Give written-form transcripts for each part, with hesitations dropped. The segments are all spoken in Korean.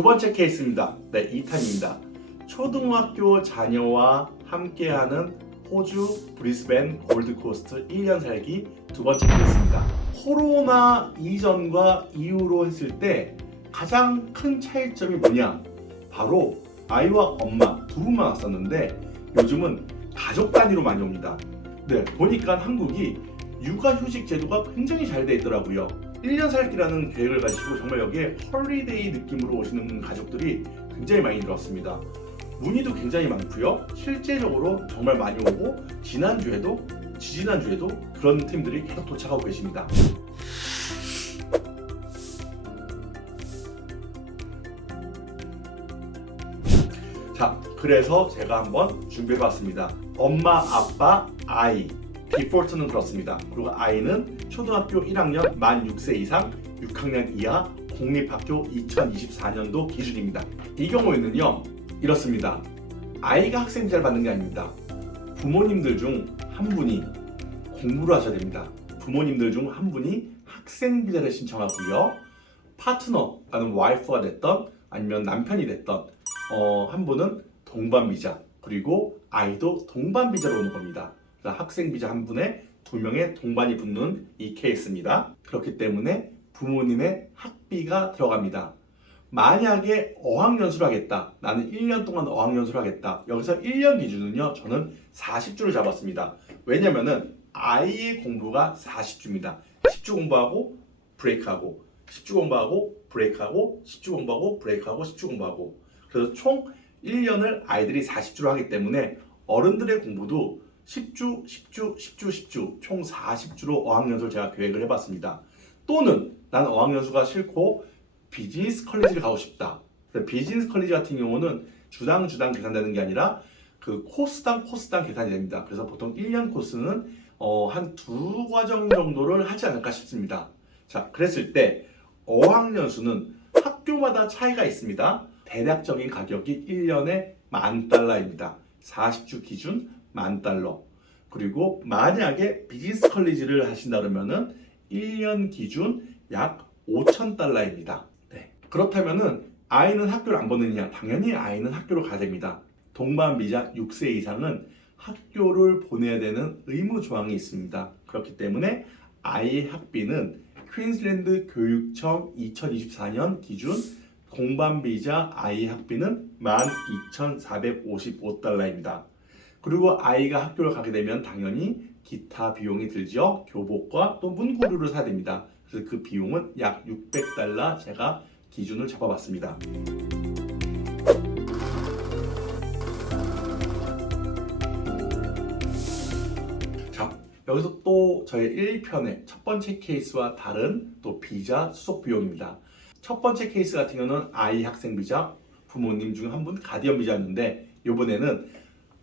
두 번째 케이스입니다. 네, 2탄입니다. 초등학교 자녀와 함께하는 호주 브리스벤 골드코스트 1년 살기 두 번째 케이스입니다. 코로나 이전과 이후로 했을 때 가장 큰 차이점이 뭐냐? 바로 아이와 엄마 두 분만 왔었는데 요즘은 가족 단위로 많이 옵니다. 네, 보니까 한국이 육아휴직 제도가 굉장히 잘 돼 있더라고요. 1년 살기라는 계획을 가지고 정말 여기에 헐리데이 느낌으로 오시는 가족들이 굉장히 많이 들었습니다. 문의도 굉장히 많고요. 실제적으로 정말 많이 오고 지난주에도 지지난주에도 그런 팀들이 계속 도착하고 계십니다. 자, 그래서 제가 한번 준비해봤습니다. 엄마, 아빠, 아이 디폴트는 그렇습니다. 그리고 아이는 초등학교 1학년 만 6세 이상 6학년 이하 공립학교 2024년도 기준입니다. 이 경우에는요 이렇습니다. 아이가 학생비자를 받는 게 아닙니다. 부모님들 중 한 분이 공부를 하셔야 됩니다. 부모님들 중 한 분이 학생비자를 신청하고요. 파트너라는 와이프가 됐던 아니면 남편이 됐던 한 분은 동반비자, 그리고 아이도 동반비자로 오는 겁니다. 학생비자 한 분에 두 명의 동반이 붙는 이 케이스입니다. 그렇기 때문에 부모님의 학비가 들어갑니다. 만약에 어학연수를 하겠다, 나는 1년 동안 어학연수를 하겠다, 여기서 1년 기준은요 저는 40주를 잡았습니다. 왜냐면은 아이의 공부가 40주입니다 10주 공부하고 브레이크하고 10주 공부하고 브레이크하고 10주 공부하고 브레이크하고 10주 공부하고, 그래서 총 1년을 아이들이 40주로 하기 때문에 어른들의 공부도 10주, 10주, 10주, 10주 총 40주로 어학연수를 제가 계획을 해봤습니다. 또는 난 어학연수가 싫고 비즈니스 컬리지를 가고 싶다. 비즈니스 컬리지 같은 경우는 주당 계산되는 게 아니라 그 코스당 계산이 됩니다. 그래서 보통 1년 코스는 한 두 과정 정도를 하지 않을까 싶습니다. 자, 그랬을 때 어학연수는 학교마다 차이가 있습니다. 대략적인 가격이 1년에 $10,000입니다. 40주 기준 $10,000. 그리고 만약에 비즈니스 컬리지를 하신다 그러면은 1년 기준 약 $5,000입니다. 네. 그렇다면은 아이는 학교를 안 보내느냐? 당연히 아이는 학교를 가야 됩니다. 동반비자 6세 이상은 학교를 보내야 되는 의무 조항이 있습니다. 그렇기 때문에 아이의 학비는 퀸즐랜드 교육청 2024년 기준 동반비자 아이 학비는 $12,455입니다. 그리고 아이가 학교를 가게 되면 당연히 기타 비용이 들죠. 교복과 또 문구류를 사야 됩니다. 그래서 그 비용은 약 $600 제가 기준을 잡아봤습니다. 자, 여기서 또 저의 1편의 첫 번째 케이스와 다른 또 비자 수속 비용입니다. 첫 번째 케이스 같은 경우는 아이 학생 비자, 부모님 중 한 분 가디언 비자였는데 이번에는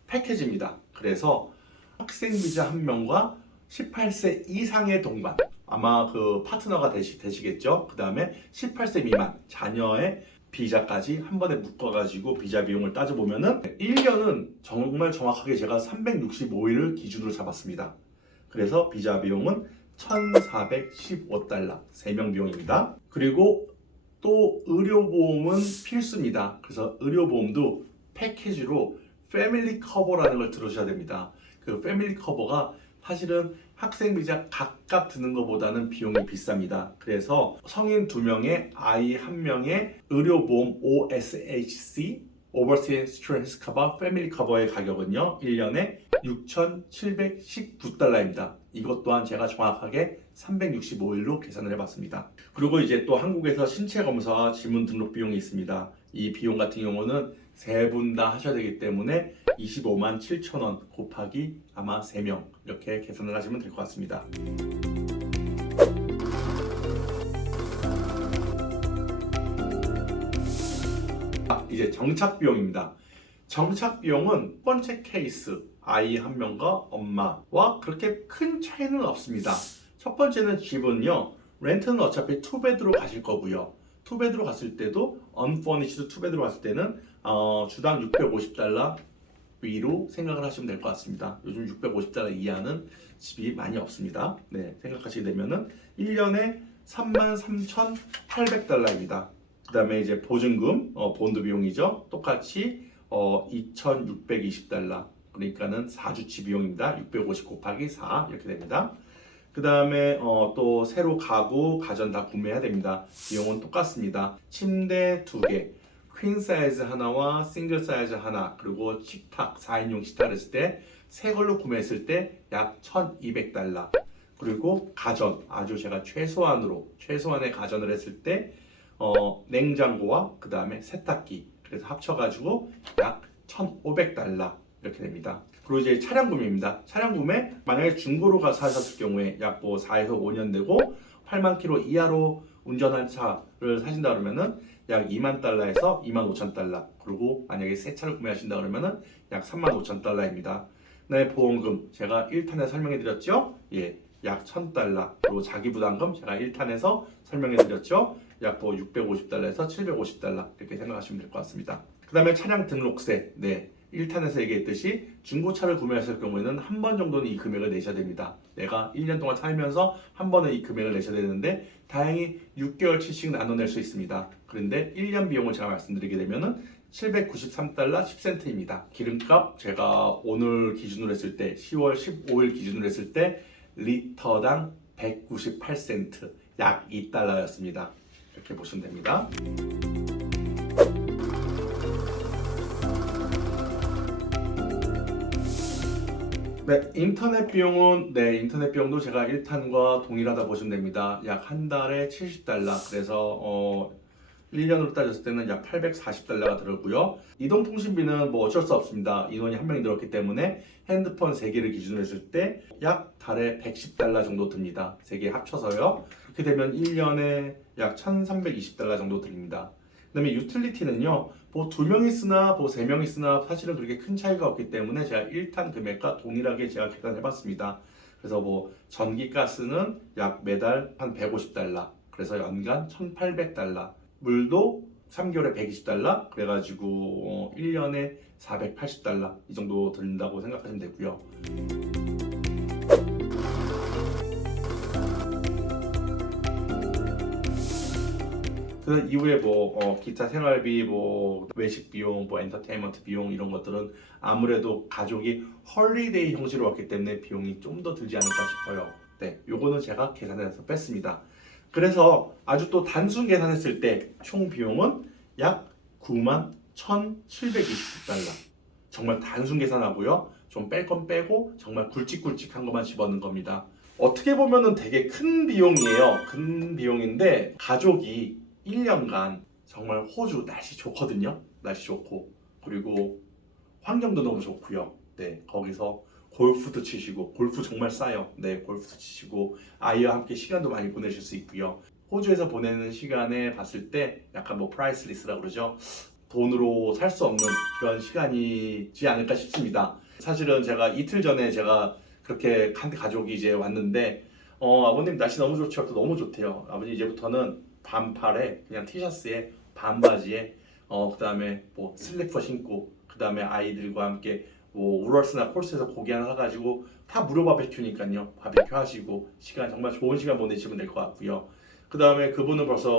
패키지입니다. 그래서 학생 비자 한 명과 18세 이상의 동반, 아마 그 파트너가 되시겠죠. 그 다음에 18세 미만 자녀의 비자까지 한 번에 묶어가지고 비자 비용을 따져보면은 1년은 정말 정확하게 제가 365일을 기준으로 잡았습니다. 그래서 비자 비용은 $1,415 3명 비용입니다. 그리고 또 의료보험은 필수입니다. 그래서 의료보험도 패키지로 패밀리 커버라는 걸 들으셔야 됩니다. 그 패밀리 커버가 사실은 학생 비자 각각 드는 것보다는 비용이 비쌉니다. 그래서 성인 2명에 아이 1명의 의료보험 OSHC Overseas Insurance Cover 패밀리 커버의 가격은요 1년에 $6,719입니다. 이것 또한 제가 정확하게 365일로 계산을 해봤습니다. 그리고 이제 또 한국에서 신체 검사와 지문 등록 비용이 있습니다. 이 비용 같은 경우는 세 분 다 하셔야 되기 때문에 257,000원 곱하기 아마 3명 이렇게 계산을 하시면 될 것 같습니다. 이제 정착 비용입니다. 정착 비용은 첫 번째 케이스 아이 1명과 엄마와 그렇게 큰 차이는 없습니다. 첫 번째는 집은요 렌트는 어차피 투베드로 가실 거고요. 투베드로 갔을 때도 unfurnished 투베드로 갔을 때는 주당 $650 위로 생각을 하시면 될 것 같습니다. 요즘 $650 이하는 집이 많이 없습니다. 네, 생각하시게 되면은 1년에 $33,800입니다. 그 다음에 이제 보증금, 본드 비용이죠. 똑같이 2,620달러. 그러니까는 4주치 비용입니다. 650 곱하기 4 이렇게 됩니다. 그 다음에 또 새로 가구, 가전 다 구매해야 됩니다. 비용은 똑같습니다. 침대 2개, 퀸 사이즈 하나와 싱글 사이즈 하나, 그리고 식탁, 4인용 식탁을 했을 때 새 걸로 구매했을 때 약 1,200달러. 그리고 가전, 아주 제가 최소한의 가전을 했을 때 냉장고와 그 다음에 세탁기, 그래서 합쳐가지고 약 1,500달러 이렇게 됩니다. 그리고 이제 차량 구매입니다. 차량 구매, 만약에 중고로 가서 사셨을 경우에 약 4에서 5년 되고 8만 킬로 이하로 운전한 차를 사신다 그러면은 약 2만 달러에서 2만 5천 달러. 그리고 만약에 새 차를 구매하신다 그러면은 약 3만 5천 달러입니다. 네, 보험금 제가 1탄에 설명해 드렸죠? 예, 약 1,000달러. 그리고 자기 부담금 제가 1탄에서 설명해 드렸죠? 약 650달러에서 750달러 이렇게 생각하시면 될 것 같습니다. 그 다음에 차량 등록세. 네, 1탄에서 얘기했듯이 중고차를 구매하실 경우에는 한 번 정도는 이 금액을 내셔야 됩니다. 내가 1년 동안 살면서 한 번은 이 금액을 내셔야 되는데 다행히 6개월치씩 나눠낼 수 있습니다. 그런데 1년 비용을 제가 말씀드리게 되면은 793달러 10센트입니다. 기름값 제가 오늘 기준으로 했을 때 10월 15일 기준으로 했을 때 리터당 198센트 약 2달러였습니다. 이렇게 보시면 됩니다. 네, 인터넷 비용도 제가 1탄과 동일하다 보시면 됩니다. 약 한 달에 70달러. 그래서 1년으로 따졌을 때는 약 840달러가 들었고요. 이동통신비는 뭐 어쩔 수 없습니다. 인원이 한 명이 늘었기 때문에 핸드폰 3개를 기준으로 했을 때 약 달에 110달러 정도 듭니다. 3개 합쳐서요. 그렇게 되면 1년에 약 1320달러 정도 듭니다. 그 다음에 유틸리티는요, 뭐 2명이 쓰나 뭐 3명이 쓰나 사실은 그렇게 큰 차이가 없기 때문에 제가 1탄 금액과 동일하게 제가 계산해 봤습니다. 그래서 뭐 전기 가스는 약 매달 한 150달러, 그래서 연간 1800달러, 물도 3개월에 120달러, 그래가지고 1년에 480달러 이 정도 든다고 생각하시면 되고요. 그 이후에 뭐 기타 생활비, 뭐 외식 비용, 뭐 엔터테인먼트 비용 이런 것들은 아무래도 가족이 헐리데이 형식으로 왔기 때문에 비용이 좀 더 들지 않을까 싶어요. 네, 요거는 제가 계산해서 뺐습니다. 그래서 아주 또 단순 계산했을 때 총 비용은 약 9만 1,720달러. 정말 단순 계산하고요. 좀 뺄 건 빼고 정말 굵직굵직한 것만 집어넣는 겁니다. 어떻게 보면은 되게 큰 비용이에요. 큰 비용인데 가족이 1년간 정말 호주 날씨 좋거든요. 날씨 좋고 그리고 환경도 너무 좋고요. 네, 거기서 골프도 치시고, 골프 정말 싸요. 네, 골프도 치시고 아이와 함께 시간도 많이 보내실 수 있고요. 호주에서 보내는 시간에 봤을 때 약간 뭐 프라이스리스라고 그러죠. 돈으로 살 수 없는 그런 시간이지 않을까 싶습니다. 사실은 제가 이틀 전에 제가 그렇게 한 가족이 이제 왔는데 아버님 날씨 너무 좋죠. 또 너무 좋대요. 아버님 이제부터는 반팔에 그냥 티셔츠에 반바지에 그 다음에 뭐 슬리퍼 신고 그 다음에 아이들과 함께 뭐 우럴스나 콜스에서 고기 하나 사가지고 다 무료 바베큐니까요. 바베큐 하시고 시간 정말 좋은 시간 보내시면 될 것 같고요. 그 다음에 그분은 벌써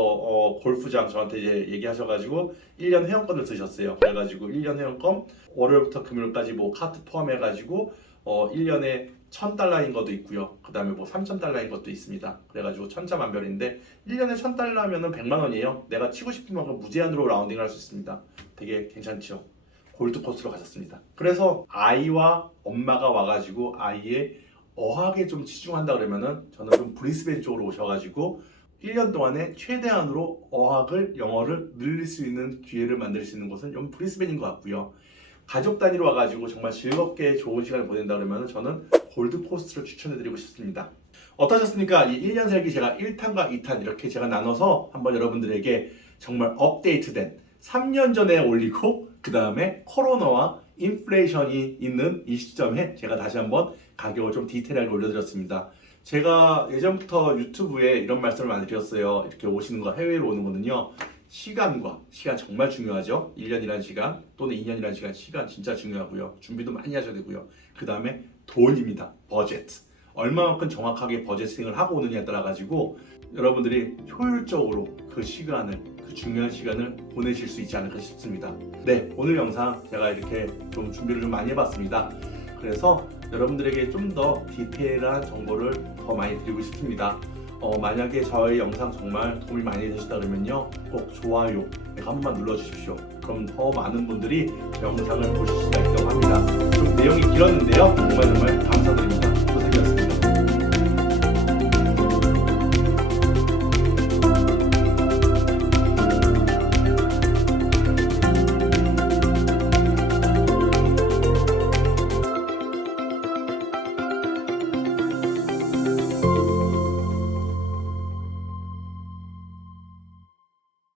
골프장 저한테 이제 얘기하셔가지고 1년 회원권을 쓰셨어요. 그래가지고 1년 회원권 월요일부터 금요일까지 뭐 카트 포함해가지고 1년에 1,000달러인 것도 있고요. 그 다음에 뭐 3,000달러인 것도 있습니다. 그래가지고 천차만별인데 1년에 1,000달러 하면은 100만 원이에요. 내가 치고 싶은 만큼 무제한으로 라운딩을 할 수 있습니다. 되게 괜찮죠. 골드 코스로 가셨습니다. 그래서 아이와 엄마가 와가지고 아이의 어학에 좀 치중한다 그러면은 저는 좀 브리스벤 쪽으로 오셔가지고 1년 동안에 최대한으로 어학을 영어를 늘릴 수 있는 기회를 만들 수 있는 곳은 좀 브리스벤인 것 같고요. 가족 단위로 와가지고 정말 즐겁게 좋은 시간을 보낸다 그러면 저는 골드 코스트를 추천해드리고 싶습니다. 어떠셨습니까? 이 1년 살기 제가 1탄과 2탄 이렇게 제가 나눠서 한번 여러분들에게 정말 업데이트된 3년 전에 올리고 그 다음에 코로나와 인플레이션이 있는 이 시점에 제가 다시 한번 가격을 좀 디테일하게 올려드렸습니다. 제가 예전부터 유튜브에 이런 말씀을 많이 드렸어요. 이렇게 오시는 거, 해외로 오는 거는요, 시간 정말 중요하죠. 1년이라는 시간 또는 2년이라는 시간 진짜 중요하고요. 준비도 많이 하셔야 되고요. 그 다음에 돈입니다. 버젯. 얼마만큼 정확하게 버제팅을 하고 오느냐에 따라 가지고 여러분들이 효율적으로 그 시간을, 그 중요한 시간을 보내실 수 있지 않을까 싶습니다. 네, 오늘 영상 제가 이렇게 좀 준비를 좀 많이 해봤습니다. 그래서 여러분들에게 좀 더 디테일한 정보를 더 많이 드리고 싶습니다. 만약에 저의 영상 정말 도움이 많이 되셨다 그러면요, 꼭 좋아요 한 번만 눌러주십시오. 그럼 더 많은 분들이 영상을 보실 수가 있다고 합니다. 좀 내용이 길었는데요, 정말 감사드립니다.